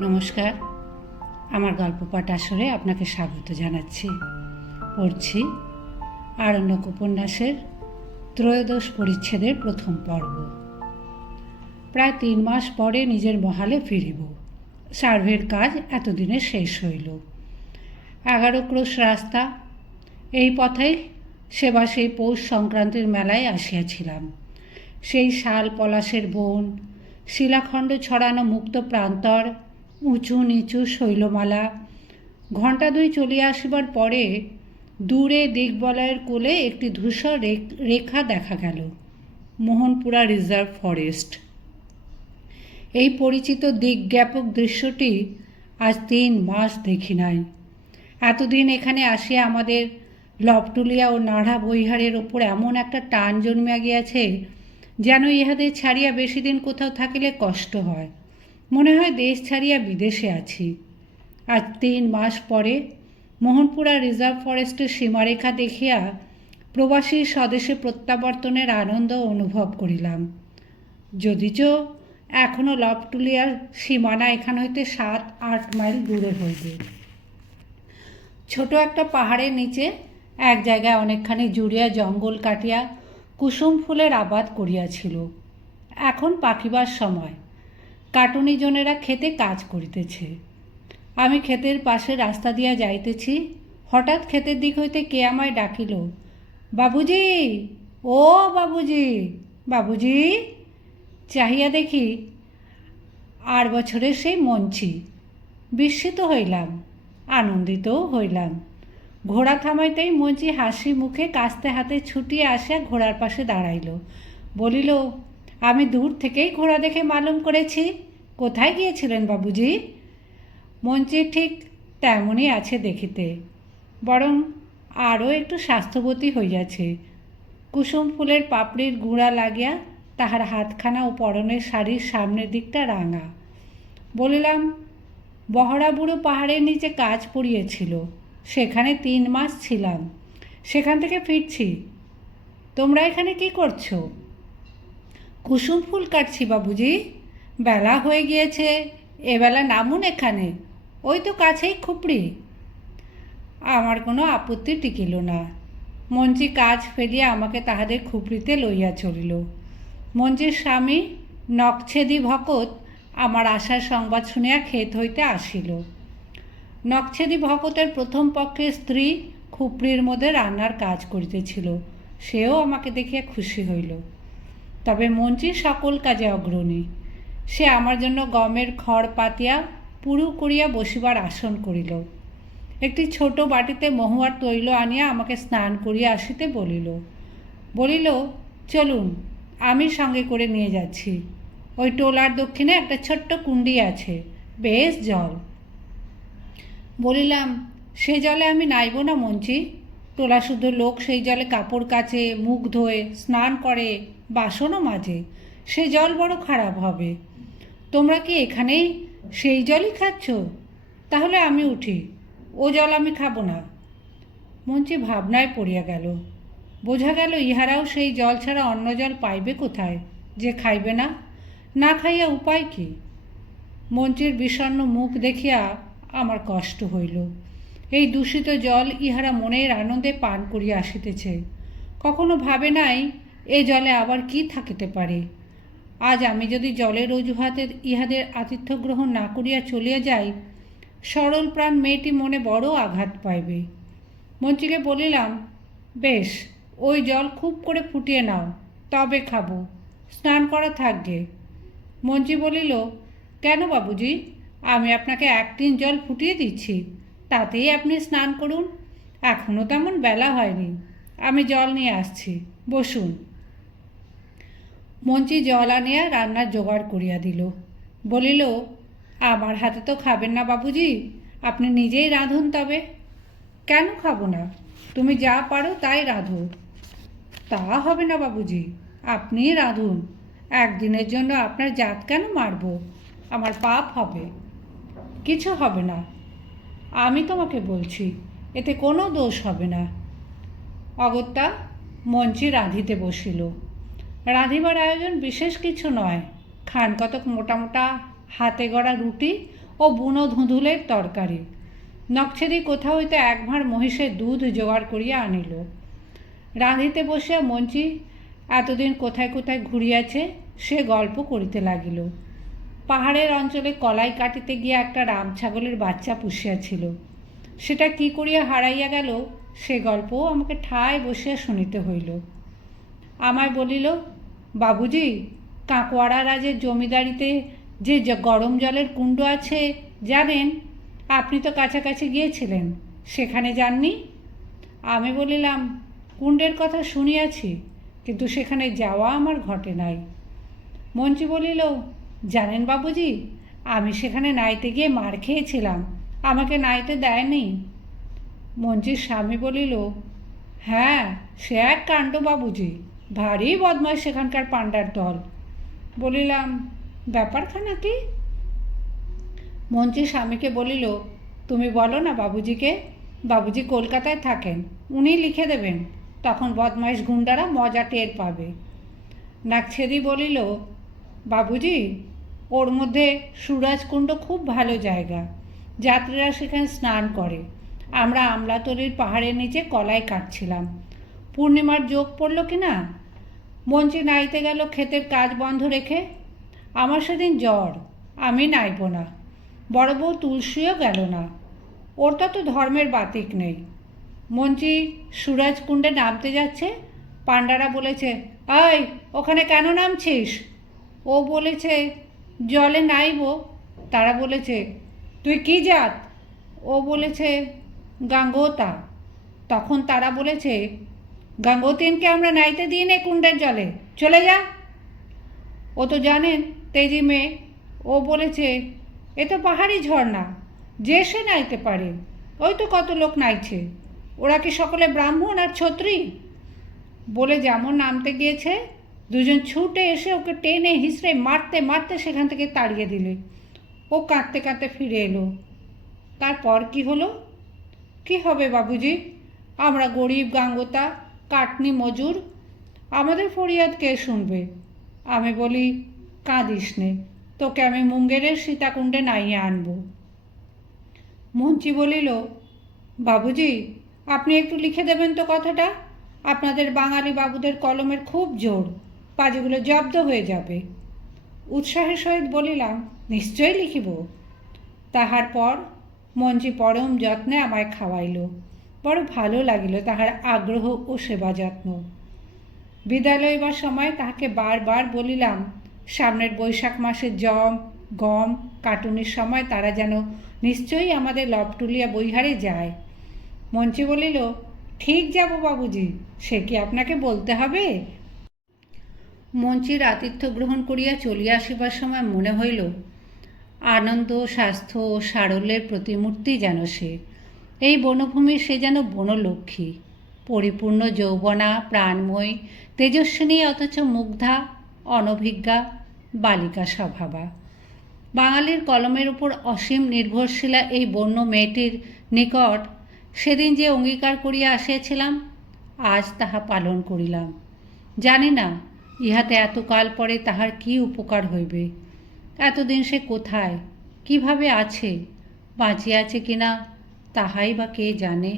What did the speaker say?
নমস্কার। আমার গল্প পাঠ আসরে আপনাকে স্বাগত জানাচ্ছি। পড়ছি আরণ্যক উপন্যাসের ত্রয়োদশ পরিচ্ছেদের প্রথম পর্ব। প্রায় তিন মাস পরে নিজের মহালে ফিরিব। সার্ভের কাজ এতদিনে শেষ হইল। এগারো ক্রোশ রাস্তা। এই পথেই সেবা সেই পৌষ সংক্রান্তির মেলায় আসিয়াছিলাম। সেই শাল পলাশের বন, শিলাখণ্ড ছড়ানো মুক্ত প্রান্তর উঁচু নিচু শৈলমালা। ঘণ্টা দুই চলিয়া আসিবার পরে দূরে দিগবলয়ের কোলে একটি ধূসর রেখ- রেখা দেখা গেল, মোহনপুরা রিজার্ভ ফরেস্ট। এই পরিচিত দিকজ্ঞাপক দৃশ্যটি আজ তিন মাস দেখি নাই। এতদিন এখানে আসিয়া আমাদের লবটুলিয়া ও নাড়া বৈহারের ওপর এমন একটা টান জন্মিয়া গিয়াছে, যেন ইহাদের ছাড়িয়া বেশি দিন কোথাও থাকিলে কষ্ট হয়। মনে হয় দেশ ছাড়িয়া বিদেশে আছি। আজ তিন মাস পরে মোহনপুরা রিজার্ভ ফরেস্টের সীমারেখা দেখিয়া প্রবাসী স্বদেশে প্রত্যাবর্তনের আনন্দ অনুভব করিলাম। যদিচ এখনও লবটুলিয়ার সীমানা এখান হইতে সাত, আট মাইল দূরে হইবে। ছোট একটা পাহাড়ের নিচে এক জায়গায় অনেকখানি জুড়িয়া জঙ্গল কাটিয়া কুসুম ফুলের আবাদ করিয়াছিল। এখন পাকিবার সময়। কাটুনি জনেরা খেতে কাজ করিতেছে। আমি ক্ষেতের পাশে রাস্তা দিয়া যাইতেছি, হঠাৎ ক্ষেতের দিক হইতে কে আমায় ডাকিল, বাবুজি, ও বাবুজি বাবুজি! চাহিয়া দেখি আর বছরের সেই মঞ্চি। বিস্মিত হইলাম আনন্দিতও হইলাম। ঘোড়া থামাইতেই মঞ্চি হাসি মুখে কাস্তে হাতে ছুটিয়ে আসিয়া ঘোড়ার পাশে দাঁড়াইল, বলিল আমি দূর থেকেই ঘোড়া দেখে মালুম করেছি। কোথায় গিয়েছিলেন বাবুজি? মঞ্চি ঠিক তেমনই আছে দেখিতে। বরং আরও একটু স্বাস্থ্যবতী হইয়াছে। কুসুম ফুলের পাপড়ির গুঁড়া লাগিয়া তাহার হাতখানা ও পরনের শাড়ির সামনের দিকটা রাঙা। বলিলাম, বহরা বুড়ো পাহাড়ের নিচে কাজ পড়িয়েছিল। সেখানে তিন মাস ছিলাম। সেখান থেকে ফিরছি। তোমরা এখানে কি করছ? কুসুম ফুল কাটছি বাবুজি। বেলা হয়ে গিয়েছে এবেলা নামুন এখানে, ওই তো কাছেই খুপড়ি। আমার কোনো আপত্তি টিকিল না। মঞ্চি কাজ ফেলিয়া আমাকে তাহাদের খুপড়িতে লইয়া চলিল। মঞ্চির স্বামী নকছেদি ভকত আমার আশার সংবাদ শুনিয়া ক্ষেত হইতে আসিল। নকছেদি ভকতের প্রথম পক্ষের স্ত্রী খুপড়ির মধ্যে রান্নার কাজ করিতেছিল। সেও আমাকে দেখিয়া খুশি হইল। তবে মঞ্চি সকল কাজে অগ্রণী। সে আমার জন্য গমের খড় পাতিয়া পুরু করিয়া বসিবার আসন করিল। একটি ছোট বাটিতে মহুয়ার তৈল আনিয়া আমাকে স্নান করিয়া আসিতে বলিল বলিল, চলুন, আমি সঙ্গে করে নিয়ে যাচ্ছি। ওই টোলার দক্ষিণে একটা ছোট্ট কুণ্ডি আছে, বেশ জল। বলিলাম, সে জলে আমি নাইব না মঞ্চি টোলা শুদ্ধ লোক সেই জলে কাপড় কাচে, মুখ ধোয়ে, স্নান করে, বাসনও মাজে, সে জল বড় খারাপ হবে। তোমরা কি এখানেই সেই জলই খাচ্ছ? তাহলে আমি উঠি, ও জল আমি খাব না। মঞ্চি ভাবনায় পড়িয়া গেল। বোঝা গেল ইহারাও সেই জল ছাড়া অন্য জল পাইবে কোথায়, যে খাইবে না? না খাইয়া উপায় কি? মঞ্চের বিষণ্ণ মুখ দেখিয়া আমার কষ্ট হইল। এই দূষিত জল ইহারা মনের আনন্দে পান করিয়া আসিতেছে। কখনো ভাবে নাই, এ জলে আবার কি থাকিতে পারে? আজ আমি যদি জলের অজুহাতে ইহাদের আতিথ্য গ্রহণ না করিয়া চলিয়া যাই, সরল প্রাণ মেয়েটি মনে বড় আঘাত পাইবে। মঞ্চিকে বলিলাম, বেশ, ওই জল খুব করে ফুটিয়ে নাও, তবে খাব, স্নান করা থাকবে। মঞ্চি বলিল, কেন বাবুজি, আমি আপনাকে এক টিন জল ফুটিয়ে দিচ্ছি তাতেই আপনি স্নান করুন। এখনও তেমন বেলা হয়নি। আমি জল নিয়ে আসছি। বসুন। মঞ্চি জল আনিয়া রান্নার জোগাড় করিয়া দিল। বলিল, আমার হাতে তো খাবেন না বাবুজি। আপনি নিজেই রাঁধুন তবে। কেন খাব না? তুমি যা পারো তাই রাঁধো। তা হবে না বাবুজি। আপনিই রাঁধুন। একদিনের জন্য আপনার জাত কেন মারবো? আমার পাপ হবে। কিছু হবে না। আমি তোমাকে বলছি, এতে কোনো দোষ হবে না। অগত্যা মঞ্চে রাঁধিতে বসিল। রাঁধিবার আয়োজন বিশেষ কিছু নয়। খান কতক মোটা মোটা হাতে গড়া রুটি ও বুনো ধুঁধুলের তরকারি। নকছেদি কোথাও হইতে এক ভাঁড় মহিষের দুধ জোগাড় করিয়া আনিল। রাঁধিতে বসিয়া মঞ্চি এতদিন কোথায় কোথায় ঘুরিয়াছে, সে গল্প করিতে লাগিল। পাহাড়ের অঞ্চলে কলাই কাটিতে গিয়া একটা রাম ছাগলের বাচ্চা পুষিয়াছিল। সেটা কি করিয়া হারাইয়া গেল, সে গল্পও আমাকে ঠায় বসিয়া শুনিতে হইল। আমায় বলিল, বাবুজি কাঁকোয়াড়া রাজের জমিদারিতে যে গরম জলের কুণ্ড আছে, জানেন? আপনি তো কাছাকাছি গিয়েছিলেন, সেখানে যাননি? আমি বলিলাম, কুণ্ডের কথা শুনিয়াছি, কিন্তু সেখানে যাওয়া আমার ঘটে নাই। মঞ্চি বলিল জানেন বাবুজি, আমি সেখানে নাইতে গিয়ে মার খেয়েছিলাম। আমাকে নাইতে দেয়নি। মঞ্চির স্বামী বলিল হ্যাঁ সে এক কাণ্ড বাবুজি, ভারী বদমাস সেখানকার পাণ্ডার দল। বলিলাম, ব্যাপারখানা কি? মঞ্চির স্বামীকে বলিল, তুমি বলো না বাবুজিকে, বাবুজি কলকাতায় থাকেন, উনি লিখে দেবেন, তখন বদমাইশ গুন্ডারা মজা টের পাবে। নাকছেদি বলিল, বাবুজি ওর মধ্যে সুরাজকুণ্ড খুব ভালো জায়গা। যাত্রীরা সেখানে স্নান করে। আমরা আমলাতলির পাহাড়ের নিচে কলায় কাটছিলাম। পূর্ণিমার যোগ পড়ল কি না? মঞ্চে নাইতে গেল ক্ষেতের কাজ বন্ধ রেখে। আমার সেদিন জ্বর, আমি নাইব না। বড় বউ তুলসীও গেল না। ওরটা তো ধর্মের বাতিক নেই। মঞ্চি সুরাজকুণ্ডে নামতে যাচ্ছে। পাণ্ডারা বলেছে, আয়, ওখানে কেন নামছিস? ও বলেছে জলে নাইব, তারা বলেছে, তুই কি জাত? ও বলেছে, গাঙ্গোতা। তখন তারা বলেছে, গাঙ্গোতিনকে আমরা নাইতে দিই নে কুণ্ডের জলে, চলে যা। ও তো জানেন, তেজি মেয়ে, ও বলেছে, এ তো পাহাড়ি ঝর্ণা, যে সে নাইতে পারে, ওই তো কত লোক নাইছে, ওরা কি সকলে ব্রাহ্মণ আর ছত্রী? বলে যেমন নামতে গিয়েছে দুজন ছুটে এসে ওকে টেনে হিসড়ে মারতে মারতে সেখান থেকে তাড়িয়ে দিলে। ও কাঁদতে কাঁদতে ফিরে এলো। তারপর কি হলো? কি হবে বাবুজি? আমরা গরিব গাঙ্গোতা, কাটনি মজুর, আমাদের ফরিয়াদ কে শুনবে? আমি বলি, কাঁদিস নে, তোকে আমি মুঙ্গেরের সীতাকুণ্ডে নাইয়ে আনব। মঞ্চি বলিল, বাবুজি, আপনি একটু লিখে দেবেন তো কথাটা? আপনাদের বাঙালি বাবুদের কলমের খুব জোর। পাজিগুলো জব্দ হয়ে যাবে। উৎসাহের সহিত বলিলাম, নিশ্চয়ই লিখিব। তাহার পর মঞ্চি পরম যত্নে আমায় খাওয়াইল। বড় ভালো লাগিল তাহার আগ্রহ ও সেবা যত্ন। বিদায় লইবার সময় তাহাকে বারবার বলিলাম, সামনের বৈশাখ মাসে জম, গম কাটুনির সময় তারা যেন নিশ্চয়ই আমাদের লবটুলিয়া বইহারে যায়। মঞ্চি বলিল, ঠিক যাব বাবুজি, সে কি আপনাকে বলতে হবে? মঞ্চির আতিথ্য গ্রহণ করিয়া চলিয়া আসিবার সময় মনে হইল, আনন্দ, স্বাস্থ্য ও সারল্যের প্রতিমূর্তি যেন সে। এই বনভূমির সে যেন বনলক্ষ্মী। পরিপূর্ণ যৌবনা, প্রাণময়ী, তেজস্বিনী অথচ মুগ্ধা, অনভিজ্ঞা, বালিকা স্বভাবা। বাঙালির কলমের উপর অসীম নির্ভরশীলা এই বন্য মেয়েটির নিকট। সেদিন যে অঙ্গীকার করিয়া আসিয়াছিলাম, আজ তাহা পালন করিলাম। জানি না ইহাতে এতকাল পরে তাহার কি উপকার হইবে? এতদিন সে কোথায়? কীভাবে আছে? বাঁচিয়া আছে কিনা? তাহাই বা কে জানে?